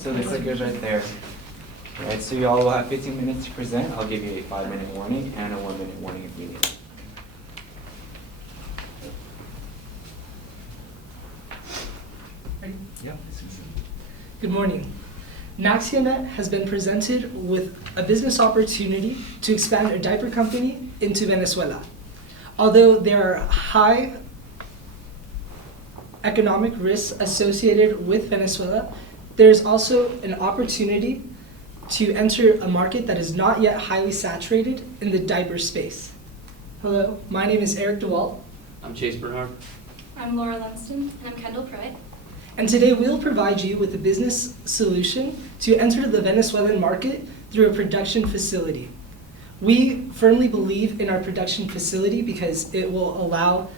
So the clicker's right there. Right, so you all will have 15 minutes to present. I'll give you a 5-minute warning and a 1-minute warning if you need it. Ready? Yep. Good morning. Naxianet has been presented with a business opportunity to expand a diaper company into Venezuela. Although there are high economic risks associated with Venezuela, there is also an opportunity to enter a market that is not yet highly saturated in the diaper space. Hello, my name is Eric DeWalt. I'm Chase Bernhard. I'm Laura Lumsden, and I'm Kendall Pruitt. And today we'll provide you with a business solution to enter the Venezuelan market through a production facility. We firmly believe in our production facility because it will allow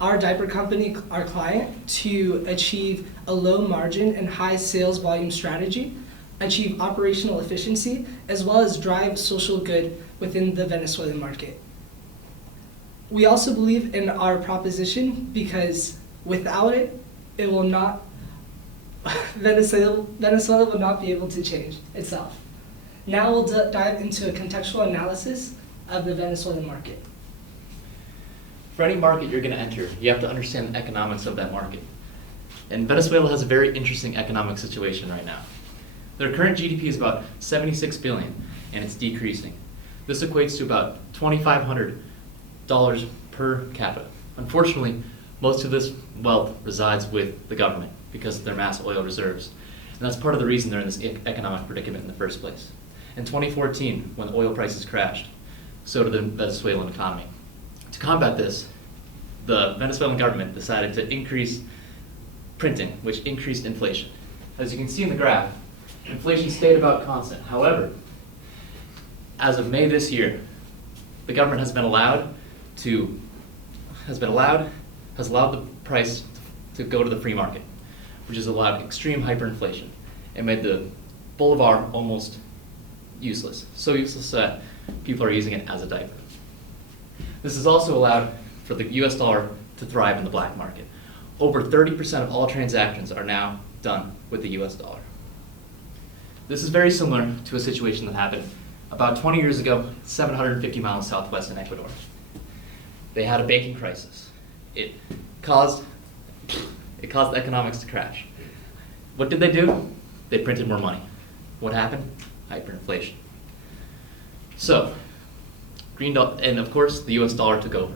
our diaper company, our client, to achieve a low margin and high sales volume strategy, achieve operational efficiency, as well as drive social good within the Venezuelan market. We also believe in our proposition because without it, it will not, Venezuela will not be able to change itself. Now we'll dive into a contextual analysis of the Venezuelan market. For any market you're going to enter, you have to understand the economics of that market. And Venezuela has a very interesting economic situation right now. Their current GDP is about 76 billion, and it's decreasing. This equates to about $2,500 per capita. Unfortunately, most of this wealth resides with the government because of their mass oil reserves. And that's part of the reason they're in this economic predicament in the first place. In 2014, when the oil prices crashed, so did the Venezuelan economy. To combat this, the Venezuelan government decided to increase printing, which increased inflation. As you can see in the graph, inflation stayed about constant. However, as of May this year, the government has allowed the price to go to the free market, which has allowed extreme hyperinflation and made the bolivar almost useless. So useless that people are using it as a diaper. This has also allowed for the US dollar to thrive in the black market. Over 30% of all transactions are now done with the US dollar. This is very similar to a situation that happened about 20 years ago, 750 miles southwest in Ecuador. They had a banking crisis. It caused the economics to crash. What did they do? They printed more money. What happened? Hyperinflation. So, and of course, the US dollar took over.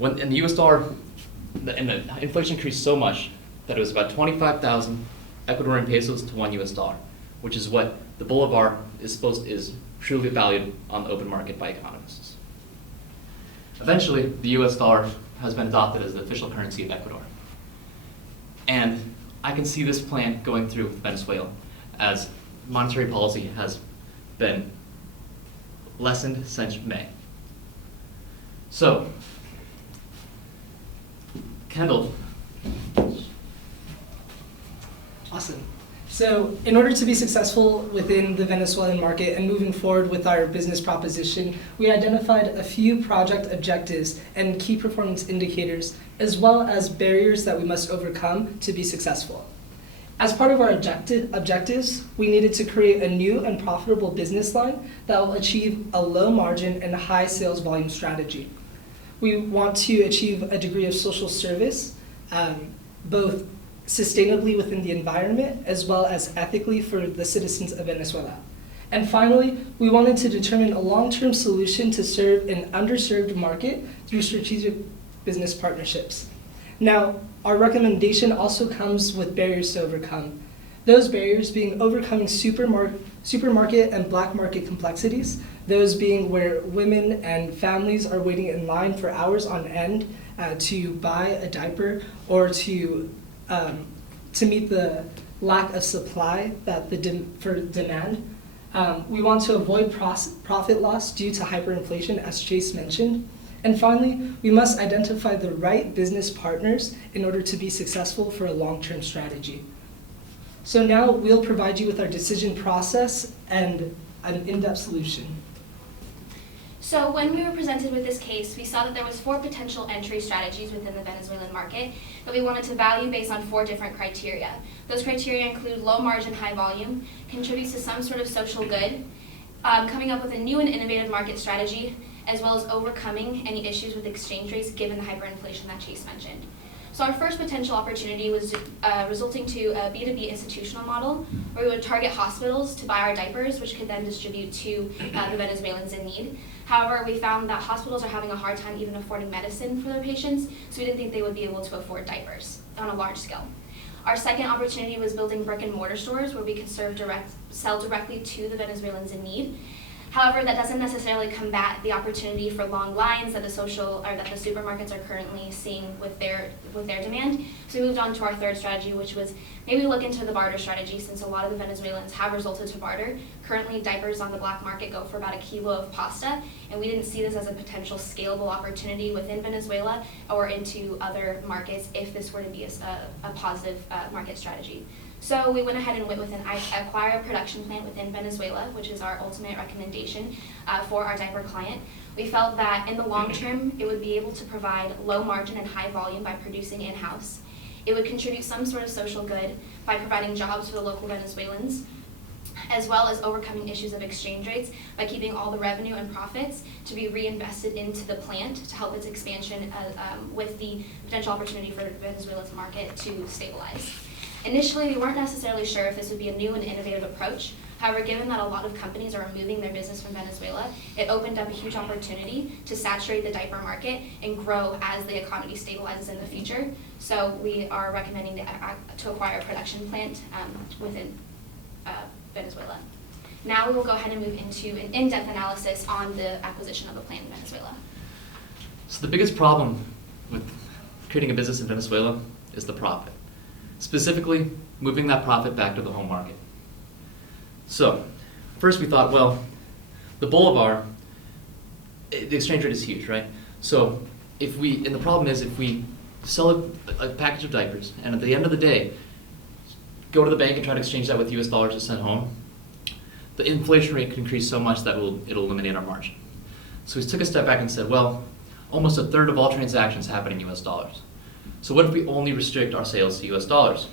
And the US dollar, and the inflation increased so much that it was about 25,000 Ecuadorian pesos to $1 US, which is what the bolivar is truly valued on the open market by economists. Eventually, the US dollar has been adopted as the official currency of Ecuador. And I can see this plan going through with Venezuela as monetary policy has been lessened since May. So, Kendall. Awesome. So in order to be successful within the Venezuelan market and moving forward with our business proposition, we identified a few project objectives and key performance indicators, as well as barriers that we must overcome to be successful. As part of our objectives, we needed to create a new and profitable business line that will achieve a low margin and high sales volume strategy. We want to achieve a degree of social service, both sustainably within the environment as well as ethically for the citizens of Venezuela. And finally, we wanted to determine a long-term solution to serve an underserved market through strategic business partnerships. Now, our recommendation also comes with barriers to overcome. Those barriers being overcoming supermarket and black market complexities, those being where women and families are waiting in line for hours on end to buy a diaper or to meet the lack of supply for demand. We want to avoid profit loss due to hyperinflation, as Chase mentioned. And finally, we must identify the right business partners in order to be successful for a long-term strategy. So now we'll provide you with our decision process and an in-depth solution. So when we were presented with this case, we saw that there was 4 potential entry strategies within the Venezuelan market, but we wanted to value based on 4 different criteria. Those criteria include low margin, high volume, contributes to some sort of social good, coming up with a new and innovative market strategy, as well as overcoming any issues with exchange rates given the hyperinflation that Chase mentioned. So our first potential opportunity was resulting to a B2B institutional model where we would target hospitals to buy our diapers, which could then distribute to the Venezuelans in need. However, we found that hospitals are having a hard time even affording medicine for their patients, so we didn't think they would be able to afford diapers on a large scale. Our second opportunity was building brick and mortar stores where we could sell directly to the Venezuelans in need. However, that doesn't necessarily combat the opportunity for long lines that the supermarkets are currently seeing with their demand. So we moved on to our third strategy, which was maybe look into the barter strategy, since a lot of the Venezuelans have resorted to barter. Currently, diapers on the black market go for about a kilo of pasta, and we didn't see this as a potential scalable opportunity within Venezuela or into other markets if this were to be a positive market strategy. So we went ahead and went with an acquire a production plant within Venezuela, which is our ultimate recommendation for our diaper client. We felt that in the long term, it would be able to provide low margin and high volume by producing in-house. It would contribute some sort of social good by providing jobs for the local Venezuelans, as well as overcoming issues of exchange rates by keeping all the revenue and profits to be reinvested into the plant to help its expansion with the potential opportunity for Venezuela's market to stabilize. Initially, we weren't necessarily sure if this would be a new and innovative approach. However, given that a lot of companies are removing their business from Venezuela, it opened up a huge opportunity to saturate the diaper market and grow as the economy stabilizes in the future. So we are recommending to acquire a production plant within Venezuela. Now we will go ahead and move into an in-depth analysis on the acquisition of a plant in Venezuela. So the biggest problem with creating a business in Venezuela is the profit. Specifically, moving that profit back to the home market. So, first we thought, well, the bolivar, the exchange rate is huge, right? So, and the problem is if we sell a package of diapers, and at the end of the day, go to the bank and try to exchange that with US dollars to send home, the inflation rate can increase so much that it'll eliminate our margin. So we took a step back and said, well, almost a third of all transactions happen in US dollars. So what if we only restrict our sales to US dollars?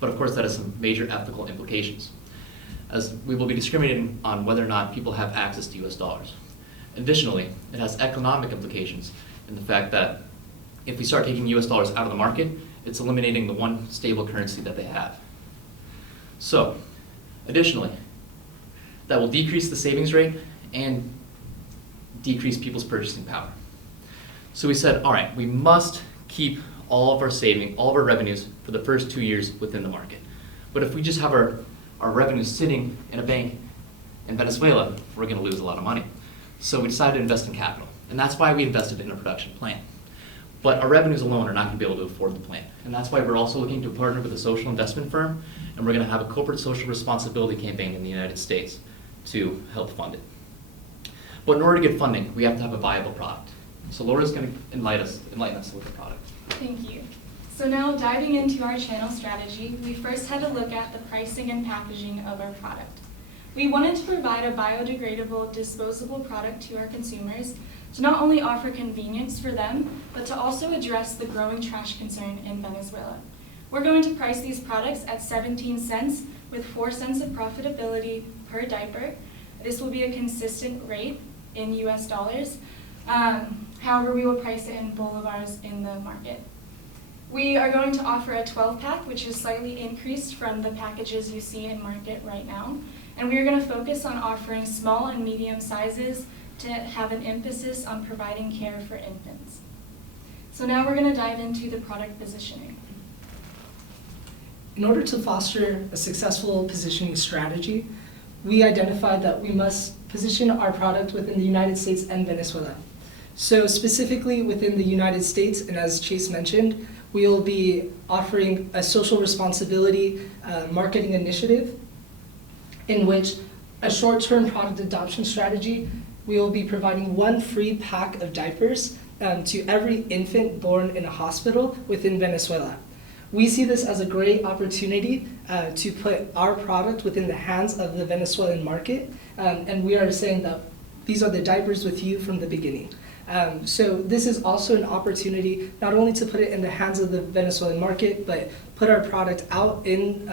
But of course that has some major ethical implications, as we will be discriminating on whether or not people have access to US dollars. Additionally, it has economic implications in the fact that if we start taking US dollars out of the market, it's eliminating the one stable currency that they have. So, additionally, that will decrease the savings rate and decrease people's purchasing power. So we said, all right, we must keep all of our revenues for the first 2 years within the market. But if we just have our revenues sitting in a bank in Venezuela, we're gonna lose a lot of money. So we decided to invest in capital, and that's why we invested in a production plant. But our revenues alone are not gonna be able to afford the plant. And that's why we're also looking to partner with a social investment firm, and we're gonna have a corporate social responsibility campaign in the United States to help fund it. But in order to get funding, we have to have a viable product. So Laura's gonna enlighten us with the product. Thank you. So now diving into our channel strategy, we first had to look at the pricing and packaging of our product. We wanted to provide a biodegradable, disposable product to our consumers to not only offer convenience for them, but to also address the growing trash concern in Venezuela. We're going to price these products at 17 cents with 4 cents of profitability per diaper. This will be a consistent rate in US dollars. However, we will price it in bolivars in the market. We are going to offer a 12-pack, which is slightly increased from the packages you see in market right now. And we are going to focus on offering small and medium sizes to have an emphasis on providing care for infants. So now we're going to dive into the product positioning. In order to foster a successful positioning strategy, we identified that we must position our product within the United States and Venezuela. So specifically within the United States, and as Chase mentioned, we will be offering a social responsibility marketing initiative in which a short-term product adoption strategy, we will be providing 1 free pack of diapers to every infant born in a hospital within Venezuela. We see this as a great opportunity to put our product within the hands of the Venezuelan market, and we are saying that these are the diapers with you from the beginning. So this is also an opportunity not only to put it in the hands of the Venezuelan market, but put our product out in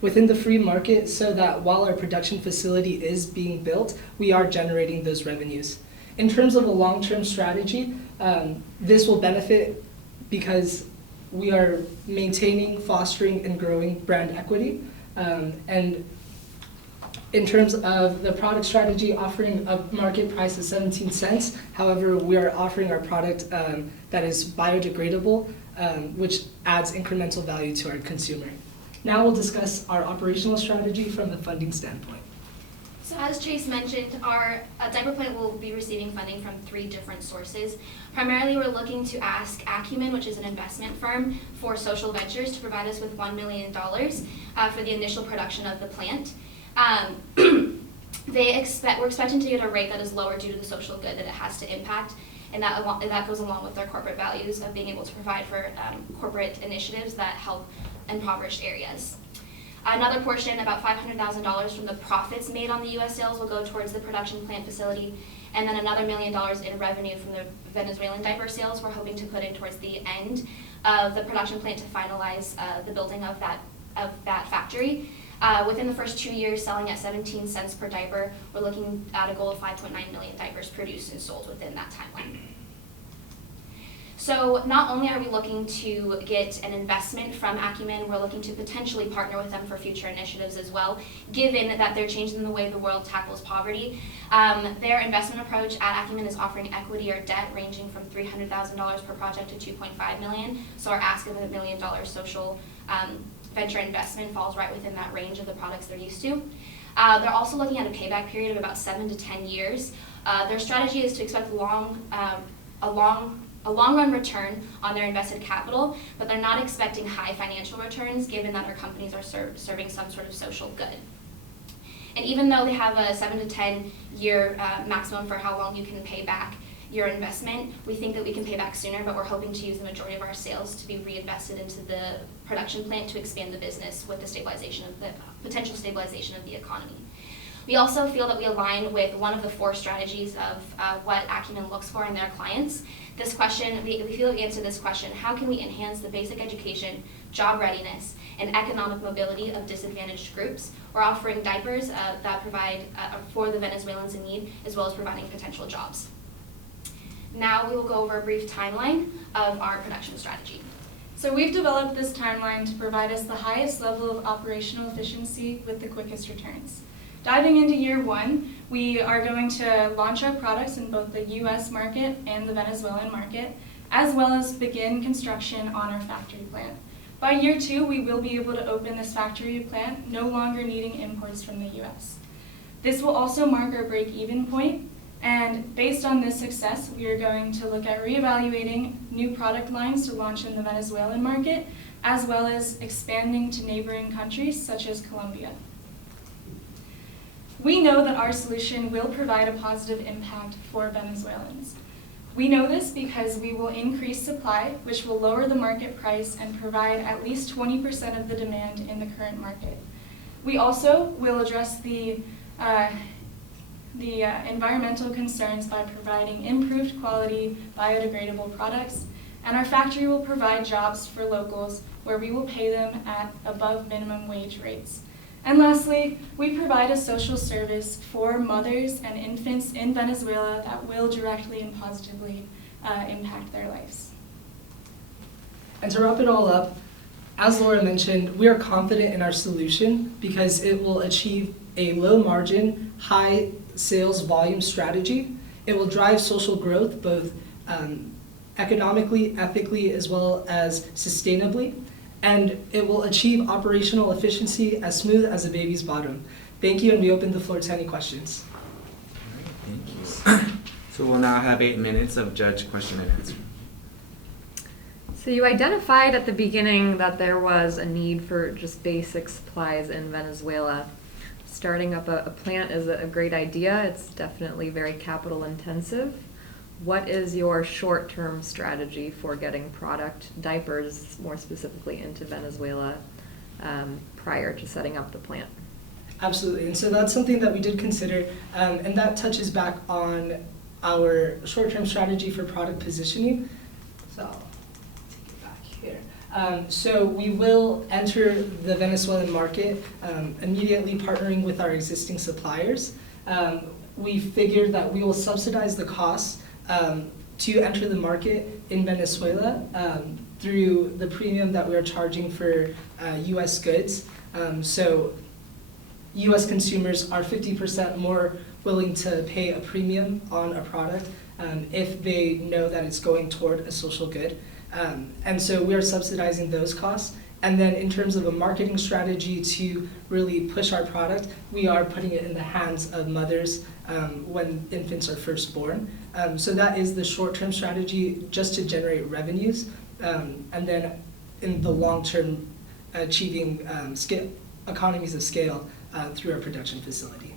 within the free market so that while our production facility is being built, we are generating those revenues. In terms of a long-term strategy, this will benefit because we are maintaining, fostering, and growing brand equity. And in terms of the product strategy, offering a market price of 17 cents. However, we are offering our product that is biodegradable, which adds incremental value to our consumer. Now we'll discuss our operational strategy from a funding standpoint. So as Chase mentioned, our diaper plant will be receiving funding from 3 different sources. Primarily, we're looking to ask Acumen, which is an investment firm for social ventures, to provide us with $1 million for the initial production of the plant. We're expecting to get a rate that is lower due to the social good that it has to impact, and that goes along with our corporate values of being able to provide for corporate initiatives that help impoverished areas. Another portion, about $500,000 from the profits made on the U.S. sales, will go towards the production plant facility, and then another $1 million in revenue from the Venezuelan diaper sales we're hoping to put in towards the end of the production plant to finalize the building of that factory. Within the first 2 years, selling at 17 cents per diaper, we're looking at a goal of 5.9 million diapers produced and sold within that timeline. So not only are we looking to get an investment from Acumen, we're looking to potentially partner with them for future initiatives as well, given that they're changing the way the world tackles poverty. Their investment approach at Acumen is offering equity or debt ranging from $300,000 per project to $2.5 million. So our ask of $1 million social venture investment falls right within that range of the products they're used to. They're also looking at a payback period of about 7 to 10 years. Their strategy is to expect a long-run return on their invested capital, but they're not expecting high financial returns given that our companies are serving some sort of social good. And even though they have a 7 to 10 year maximum for how long you can pay back your investment, we think that we can pay back sooner, but we're hoping to use the majority of our sales to be reinvested into the production plant to expand the business with the potential stabilization of the economy. We also feel that we align with one of the 4 strategies of what Acumen looks for in their clients. This question, we feel that we answer this question: how can we enhance the basic education, job readiness, and economic mobility of disadvantaged groups? We're offering diapers that provide for the Venezuelans in need, as well as providing potential jobs. Now we will go over a brief timeline of our production strategy. So we've developed this timeline to provide us the highest level of operational efficiency with the quickest returns. Diving into year 1, we are going to launch our products in both the U.S. market and the Venezuelan market, as well as begin construction on our factory plant. By year 2, we will be able to open this factory plant, no longer needing imports from the U.S. This will also mark our break-even point, and based on this success, we are going to look at reevaluating new product lines to launch in the Venezuelan market, as well as expanding to neighboring countries such as Colombia. We know that our solution will provide a positive impact for Venezuelans. We know this because we will increase supply, which will lower the market price and provide at least 20% of the demand in the current market. We also will address the environmental concerns by providing improved quality, biodegradable products, and our factory will provide jobs for locals where we will pay them at above minimum wage rates. And lastly, we provide a social service for mothers and infants in Venezuela that will directly and positively impact their lives. And to wrap it all up, as Laura mentioned, we are confident in our solution because it will achieve a low margin, high sales volume strategy. It will drive social growth both economically, ethically, as well as sustainably. And it will achieve operational efficiency as smooth as a baby's bottom. Thank you, and we open the floor to any questions. All right, thank you. So we'll now have 8 minutes of judge question and answer. So you identified at the beginning that there was a need for just basic supplies in Venezuela. Starting up a plant is a great idea. It's definitely very capital intensive. What is your short-term strategy for getting diapers more specifically, into Venezuela prior to setting up the plant? Absolutely, and so that's something that we did consider, and that touches back on our short-term strategy for product positioning. So I'll take it back here. So we will enter the Venezuelan market immediately partnering with our existing suppliers. We figured that we will subsidize the costs to enter the market in Venezuela through the premium that we are charging for U.S. goods. So U.S. consumers are 50% more willing to pay a premium on a product if they know that it's going toward a social good. And so we are subsidizing those costs. And then in terms of a marketing strategy to really push our product, we are putting it in the hands of mothers when infants are first born. So that is the short-term strategy, just to generate revenues. And then in the long term, achieving economies of scale through our production facility.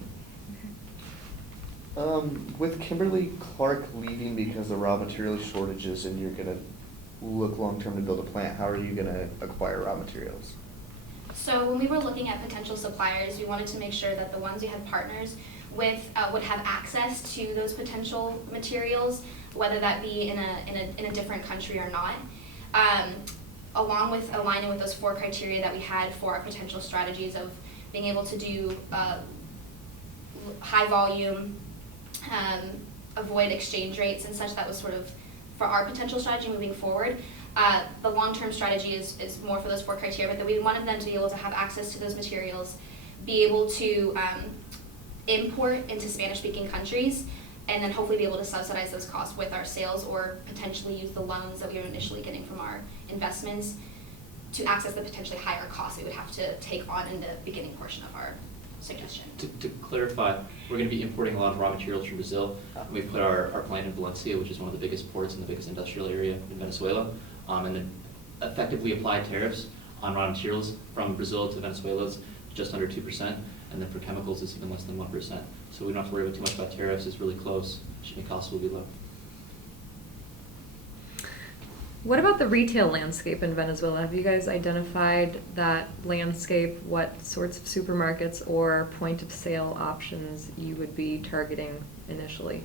With Kimberly Clark leaving because of raw material shortages and you're gonna look long-term to build a plant, how are you gonna acquire raw materials? So when we were looking at potential suppliers, we wanted to make sure that the ones we had partners with would have access to those potential materials, whether that be in a different country or not. Along with aligning with those 4 criteria that we had for our potential strategies of being able to do high volume, avoid exchange rates and such, that was sort of for our potential strategy moving forward. The long-term strategy is more for those 4 criteria, but that we wanted them to be able to have access to those materials, be able to import into Spanish-speaking countries, and then hopefully be able to subsidize those costs with our sales or potentially use the loans that we were initially getting from our investments to access the potentially higher costs we would have to take on in the beginning portion of our suggestion. To clarify, we're going to be importing a lot of raw materials from Brazil. We've put our plant in Valencia, which is one of the biggest ports and the biggest industrial area in Venezuela, and then effectively applied tariffs on raw materials from Brazil to Venezuela is just under 2%, and then for chemicals it's even less than 1%. So we don't have to worry too much about tariffs. It's really close. Shipping costs will be low. What about the retail landscape in Venezuela? Have you guys identified that landscape, what sorts of supermarkets or point of sale options you would be targeting initially?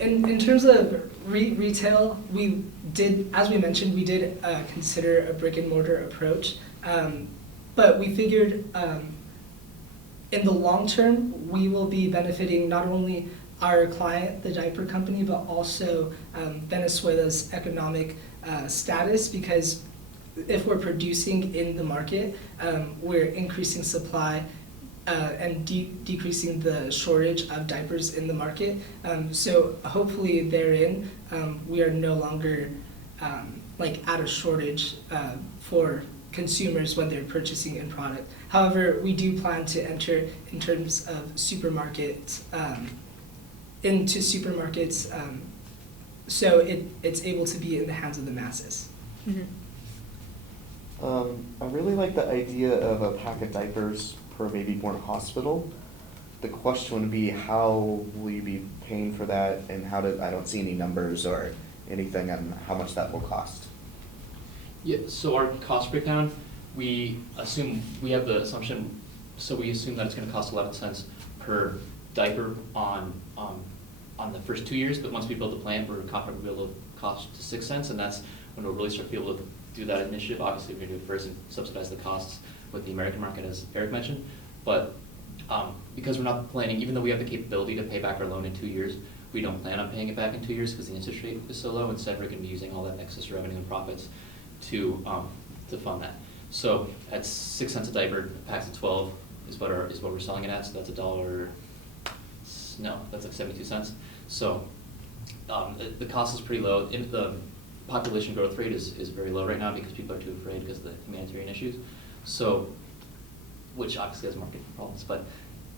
In terms of retail, we did, as we mentioned, we did consider a brick and mortar approach, but we figured in the long term, we will be benefiting not only our client, the diaper company, but also Venezuela's economic status, because if we're producing in the market, we're increasing supply and decreasing the shortage of diapers in the market. So hopefully therein, we are no longer like at a shortage for consumers when they're purchasing in product. However, we do plan to enter in terms of supermarkets, into supermarkets, so it's able to be in the hands of the masses. Mm-hmm. I really like the idea of a pack of diapers per baby-born hospital. The question would be, how will you be paying for that, and I don't see any numbers or anything on how much that will cost. Yeah, so our cost breakdown, we have the assumption, so we assume that it's going to cost 11 cents per diaper on the first 2 years, but once we build the plant, we're confident we'll be able to cost to 6 cents, and that's when we'll really start to be able to do that initiative. Obviously, we're going to do it first and subsidize the costs with the American market, as Eric mentioned, but because we're not planning, even though we have the capability to pay back our loan in 2 years, we don't plan on paying it back in 2 years because the interest rate is so low. Instead, we're going to be using all that excess revenue and profits to fund that. So at 6 cents a diaper, packs of 12 is what we're selling it at. So that's $1. No, that's like 72 cents. So the cost is pretty low. The population growth rate is very low right now because people are too afraid because of the humanitarian issues. So, which obviously has market problems, but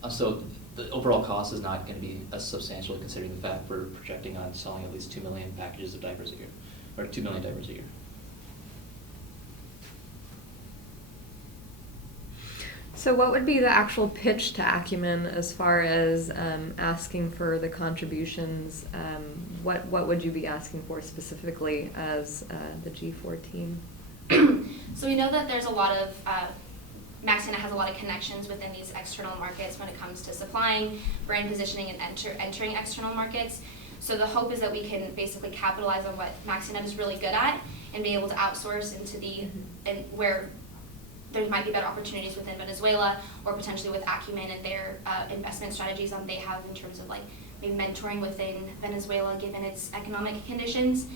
so the overall cost is not going to be as substantial considering the fact we're projecting on selling at least 2 million packages of diapers a year, or 2 million diapers a year. So what would be the actual pitch to Acumen as far as asking for the contributions? What would you be asking for specifically as the G4 team? So So we know that there's a lot of, Maxina has a lot of connections within these external markets when it comes to supplying, brand positioning, and entering external markets. So the hope is that we can basically capitalize on what Maxina is really good at and be able to outsource into and where there might be better opportunities within Venezuela, or potentially with Acumen and their investment strategies that they have in terms of like maybe mentoring within Venezuela given its economic conditions.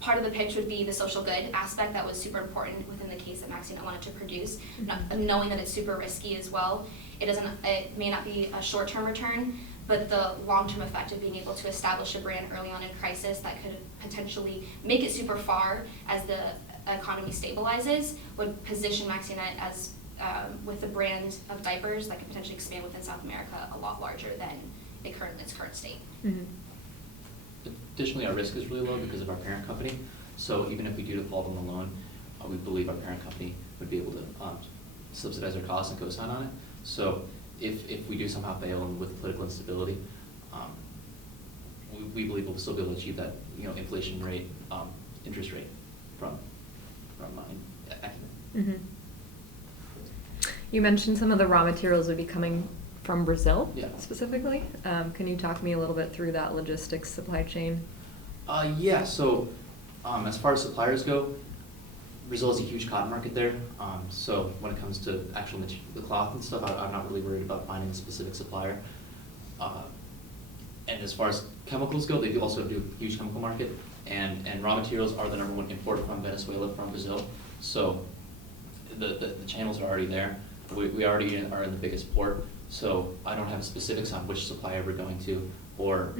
Part of the pitch would be the social good aspect that was super important within the case that Maxina wanted to produce, knowing that it's super risky as well. It may not be a short-term return, but the long-term effect of being able to establish a brand early on in crisis that could potentially make it super far as the economy stabilizes would position Maxina as with a brand of diapers that could potentially expand within South America a lot larger than its current state. Additionally, our risk is really low because of our parent company. So even if we do default on the loan, we believe our parent company would be able to subsidize our costs and co-sign on it. So if we do somehow fail and with political instability, we believe we'll still be able to achieve that inflation rate, interest rate from Acumen. You mentioned some of the raw materials would be coming from Brazil, Yeah. specifically. Can you talk me a little bit through that logistics supply chain? Yeah, so as far as suppliers go, Brazil is a huge cotton market there. So when it comes to actual the cloth and stuff, I'm not really worried about finding a specific supplier. And as far as chemicals go, they do also do a huge chemical market. And raw materials are the #1 import from Venezuela, from Brazil. So the channels are already there. We already are in the biggest port. So I don't have specifics on which supplier we're going to or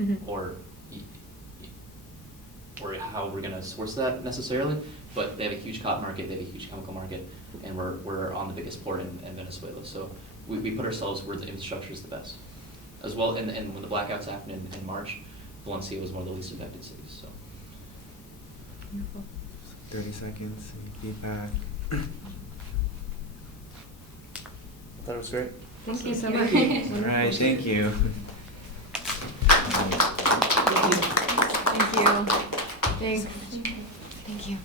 how we're going to source that necessarily, but they have a huge cotton market, they have a huge chemical market, and we're on the biggest port in Venezuela. So we put ourselves where the infrastructure is the best. As well, and when the blackouts happened in March, Valencia was one of the least affected cities. So. Wonderful. 30 seconds, any feedback? I thought it was great. Thank you so Thank much. you. All right, thank you. Thank you. Thanks. Thank you.